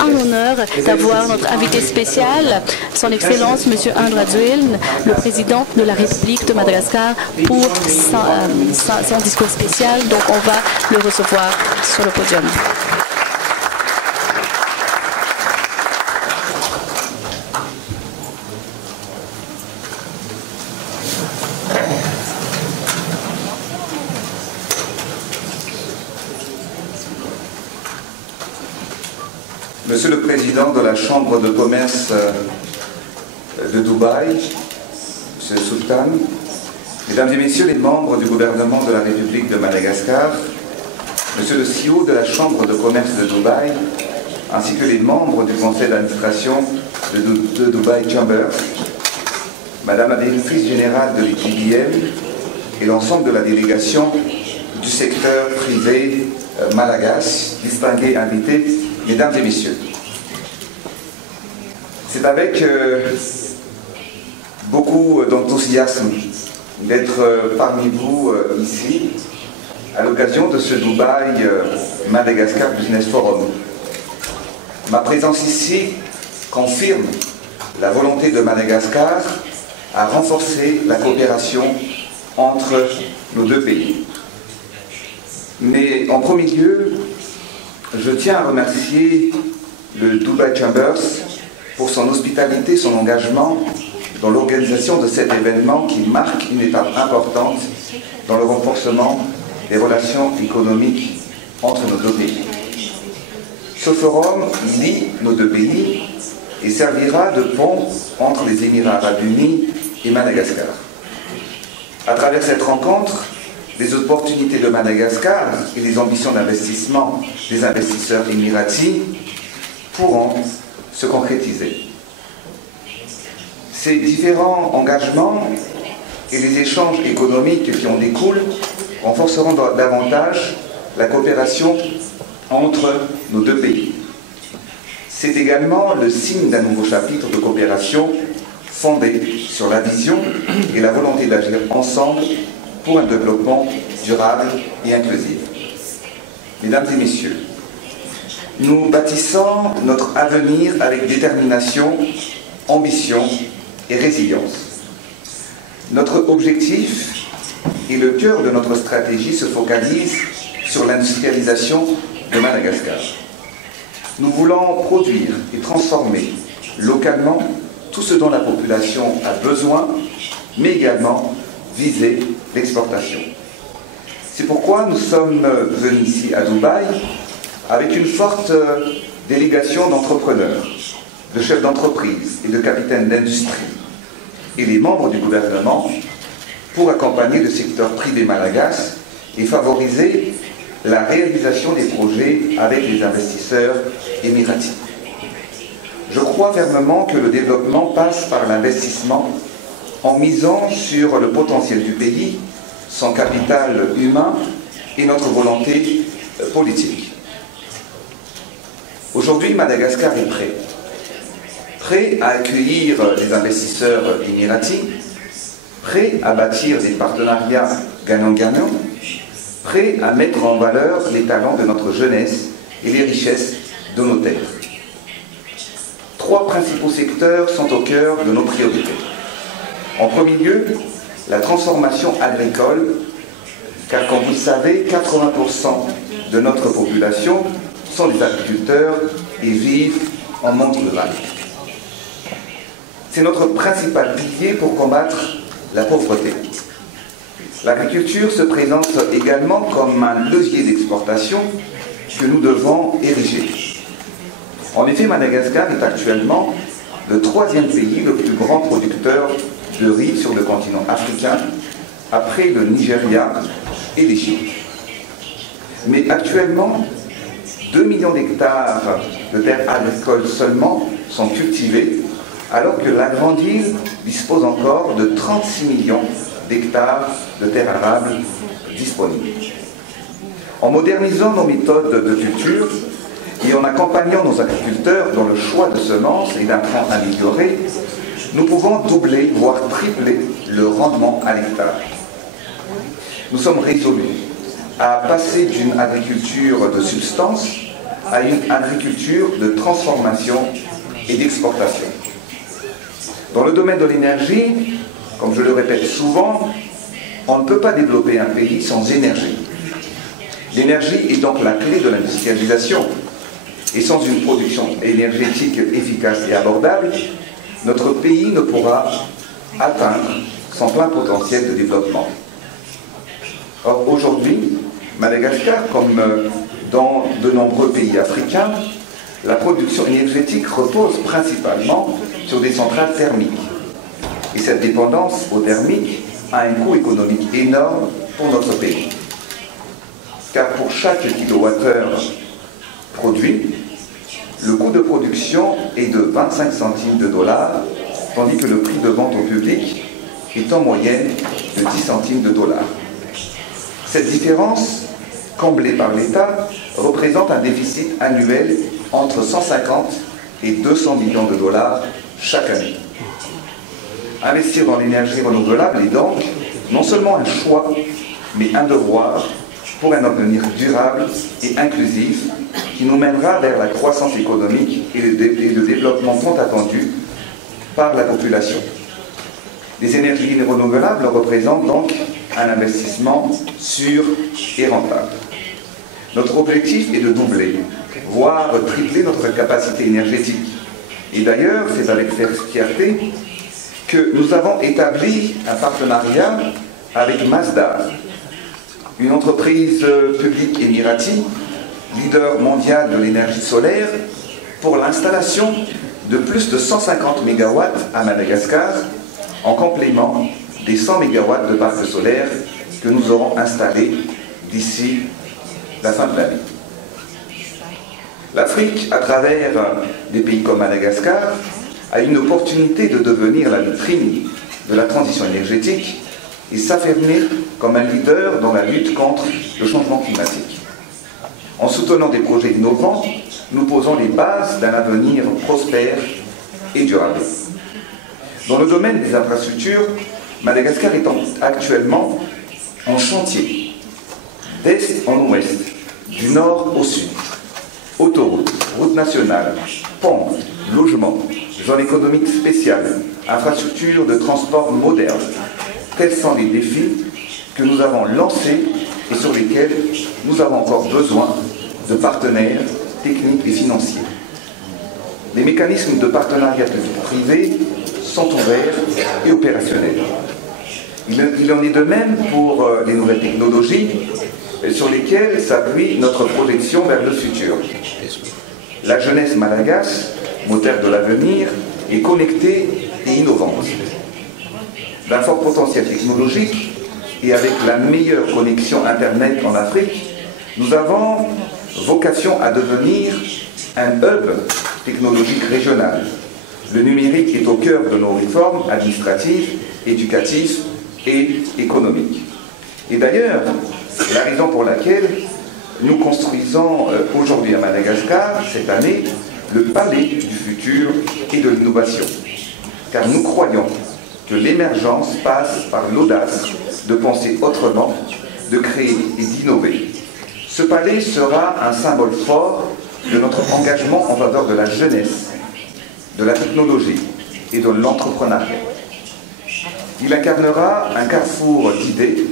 un honneur d'avoir notre invité spécial, son Excellence M. Andra Dzuil, le président de la République de Madagascar, pour son discours spécial. Donc, on va le recevoir sur le podium. Monsieur le Président de la Chambre de commerce de Dubaï, Monsieur Sultan, Mesdames et Messieurs les membres du gouvernement de la République de Madagascar, Monsieur le CEO de la Chambre de commerce de Dubaï, ainsi que les membres du conseil d'administration de Dubaï Chambers, Madame la directrice générale de l'ITBM et l'ensemble de la délégation du secteur privé malagasy, distingués invités, Mesdames et Messieurs, c'est avec beaucoup d'enthousiasme d'être parmi vous ici à l'occasion de ce Dubaï Madagascar Business Forum. Ma présence ici confirme la volonté de Madagascar à renforcer la coopération entre nos deux pays. Mais en premier lieu, je tiens à remercier le Dubai Chambers pour son hospitalité, son engagement dans l'organisation de cet événement qui marque une étape importante dans le renforcement des relations économiques entre nos deux pays. Ce forum lie nos deux pays et servira de pont entre les Émirats arabes unis et Madagascar. À travers cette rencontre, les opportunités de Madagascar et les ambitions d'investissement des investisseurs émiratis pourront se concrétiser. Ces différents engagements et les échanges économiques qui en découlent renforceront davantage la coopération entre nos deux pays. C'est également le signe d'un nouveau chapitre de coopération fondé sur la vision et la volonté d'agir ensemble pour un développement durable et inclusif. Mesdames et Messieurs, nous bâtissons notre avenir avec détermination, ambition et résilience. Notre objectif et le cœur de notre stratégie se focalise sur l'industrialisation de Madagascar. Nous voulons produire et transformer localement tout ce dont la population a besoin, mais également viser l'exportation. C'est pourquoi nous sommes venus ici à Dubaï avec une forte délégation d'entrepreneurs, de chefs d'entreprise et de capitaines d'industrie et les membres du gouvernement pour accompagner le secteur privé malagasy et favoriser la réalisation des projets avec les investisseurs émiratis. Je crois fermement que le développement passe par l'investissement en misant sur le potentiel du pays, son capital humain et notre volonté politique. Aujourd'hui, Madagascar est prêt à accueillir les investisseurs émiratis, prêt à bâtir des partenariats gagnant-gagnant, prêt à mettre en valeur les talents de notre jeunesse et les richesses de nos terres. Trois principaux secteurs sont au cœur de nos priorités. En premier lieu, la transformation agricole, car comme vous le savez, 80% de notre population sont des agriculteurs et vivent en monde rural. C'est notre principal pilier pour combattre la pauvreté. L'agriculture se présente également comme un levier d'exportation que nous devons ériger. En effet, Madagascar est actuellement le troisième pays le plus grand producteur de riz sur le continent africain, après le Nigeria et l'Égypte. Mais actuellement, 2 millions d'hectares de terres agricoles seulement sont cultivés, alors que la Grande Île dispose encore de 36 millions d'hectares de terres arables disponibles. En modernisant nos méthodes de culture et en accompagnant nos agriculteurs dans le choix de semences et d'intrants améliorés, nous pouvons doubler, voire tripler le rendement à l'hectare. Nous sommes résolus à passer d'une agriculture de substance à une agriculture de transformation et d'exportation. Dans le domaine de l'énergie, comme je le répète souvent, on ne peut pas développer un pays sans énergie. L'énergie est donc la clé de l'industrialisation. Et sans une production énergétique efficace et abordable, notre pays ne pourra atteindre son plein potentiel de développement. Or, aujourd'hui, Madagascar, comme dans de nombreux pays africains, la production énergétique repose principalement sur des centrales thermiques. Et cette dépendance au thermique a un coût économique énorme pour notre pays. Car pour chaque kilowattheure produit, le coût de production est de 25 centimes de dollars, tandis que le prix de vente au public est en moyenne de 10 centimes de dollars. Cette différence, comblée par l'État, représente un déficit annuel entre 150 et 200 millions de dollars chaque année. Investir dans l'énergie renouvelable est donc non seulement un choix, mais un devoir pour un avenir durable et inclusif qui nous mènera vers la croissance économique et le développement tant attendu par la population. Les énergies renouvelables représentent donc un investissement sûr et rentable. Notre objectif est de doubler, voire tripler notre capacité énergétique. Et d'ailleurs, c'est avec fierté que nous avons établi un partenariat avec Masdar, une entreprise publique émiratie, leader mondial de l'énergie solaire, pour l'installation de plus de 150 MW à Madagascar, en complément des 100 MW de parcs solaires que nous aurons installés d'ici la fin de l'année. L'Afrique, à travers des pays comme Madagascar, a une opportunité de devenir la vitrine de la transition énergétique et s'affirmer comme un leader dans la lutte contre le changement climatique. En soutenant des projets innovants, nous posons les bases d'un avenir prospère et durable. Dans le domaine des infrastructures, Madagascar est actuellement en chantier, d'est en ouest, du nord au sud. Autoroutes, routes nationales, ponts, logements, zones économiques spéciales, infrastructures de transport modernes. Tels sont les défis que nous avons lancés et sur lesquels nous avons encore besoin de partenaires techniques et financiers. Les mécanismes de partenariat public-privé sont ouverts et opérationnels. Il en est de même pour les nouvelles technologies sur lesquelles s'appuie notre projection vers le futur. La jeunesse malgache, moteur de l'avenir, est connectée et innovante. D'un fort potentiel technologique et avec la meilleure connexion Internet en Afrique, nous avons vocation à devenir un hub technologique régional. Le numérique est au cœur de nos réformes administratives, éducatives et économiques. Et d'ailleurs, la raison pour laquelle nous construisons aujourd'hui à Madagascar, cette année, le palais du futur et de l'innovation. Car nous croyons que l'émergence passe par l'audace de penser autrement, de créer et d'innover. Ce palais sera un symbole fort de notre engagement en faveur de la jeunesse, de la technologie et de l'entrepreneuriat. Il incarnera un carrefour d'idées,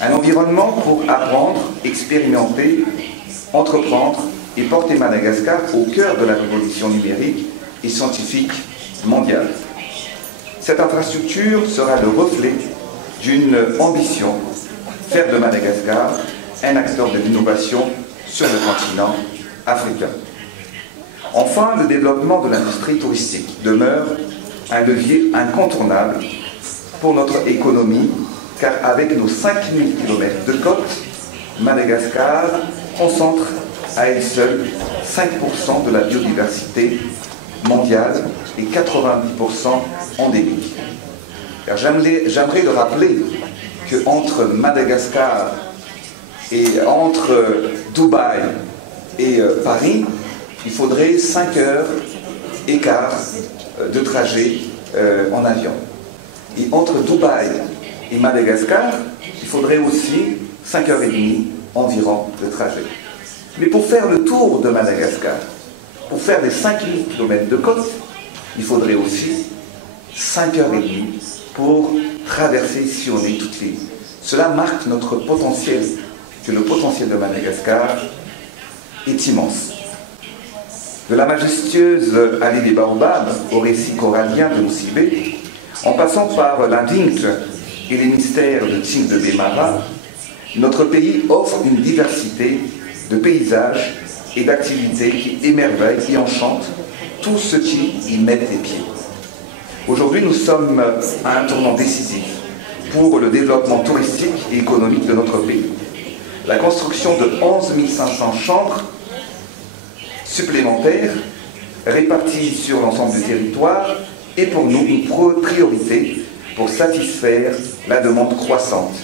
un environnement pour apprendre, expérimenter, entreprendre et porter Madagascar au cœur de la révolution numérique et scientifique mondiale. Cette infrastructure sera le reflet d'une ambition, faire de Madagascar un acteur de l'innovation sur le continent africain. Enfin, le développement de l'industrie touristique demeure un levier incontournable pour notre économie, car avec nos 5000 km de côte, Madagascar concentre à elle seule 5% de la biodiversité mondiale et 90% endémique. Car j'aimerais le rappeler qu'entre Madagascar et entre Dubaï et Paris, il faudrait 5 heures et quart de trajet en avion. Et entre Dubaï et Madagascar, il faudrait aussi 5 heures et demie environ de trajet. Mais pour faire le tour de Madagascar, pour faire les 5000 km de côte, il faudrait aussi 5 heures et demie pour traverser, sillonner toute l'île. Cela marque notre potentiel, que le potentiel de Madagascar est immense. De la majestueuse allée des Baobabs au récit corallien de Moussibé, en passant par l'Indincle et les mystères de Tsing de Bemara, notre pays offre une diversité de paysages et d'activités qui émerveillent et enchantent tous ceux qui y mettent les pieds. Aujourd'hui, nous sommes à un tournant décisif pour le développement touristique et économique de notre pays. La construction de 11 500 chambres supplémentaires réparties sur l'ensemble du territoire est pour nous une priorité pour satisfaire la demande croissante,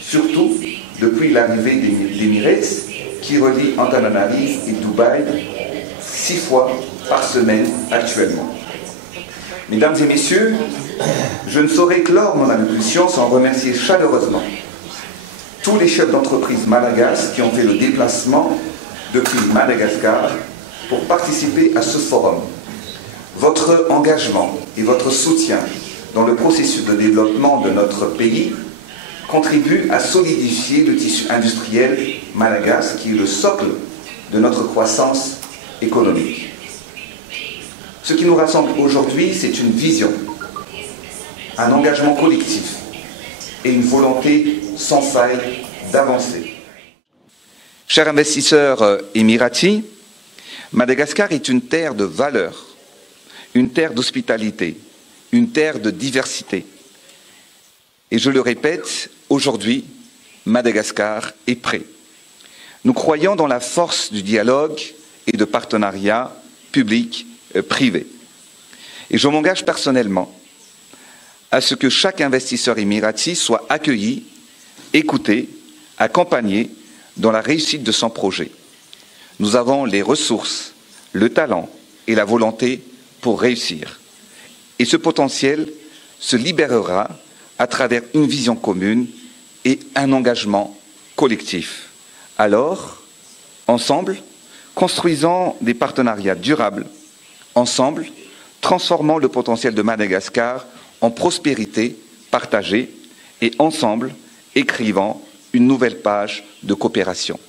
surtout depuis l'arrivée des Emirates qui relie Antananarivo et Dubaï 6 fois par semaine actuellement. Mesdames et messieurs, je ne saurais clore mon allocution sans remercier chaleureusement tous les chefs d'entreprise malagasy qui ont fait le déplacement depuis Madagascar pour participer à ce forum. Votre engagement et votre soutien dans le processus de développement de notre pays contribuent à solidifier le tissu industriel malagasy qui est le socle de notre croissance économique. Ce qui nous rassemble aujourd'hui, c'est une vision, un engagement collectif et une volonté sans faille d'avancer. Chers investisseurs émiratis, Madagascar est une terre de valeurs, une terre d'hospitalité, une terre de diversité. Et je le répète, aujourd'hui, Madagascar est prêt. Nous croyons dans la force du dialogue et de partenariat public-privé. Et je m'engage personnellement à ce que chaque investisseur émirati soit accueilli, écouté, accompagné dans la réussite de son projet. Nous avons les ressources, le talent et la volonté pour réussir. Et ce potentiel se libérera à travers une vision commune et un engagement collectif. Alors, ensemble, construisons des partenariats durables, ensemble, transformons le potentiel de Madagascar en prospérité partagée et ensemble, écrivons une nouvelle page de coopération.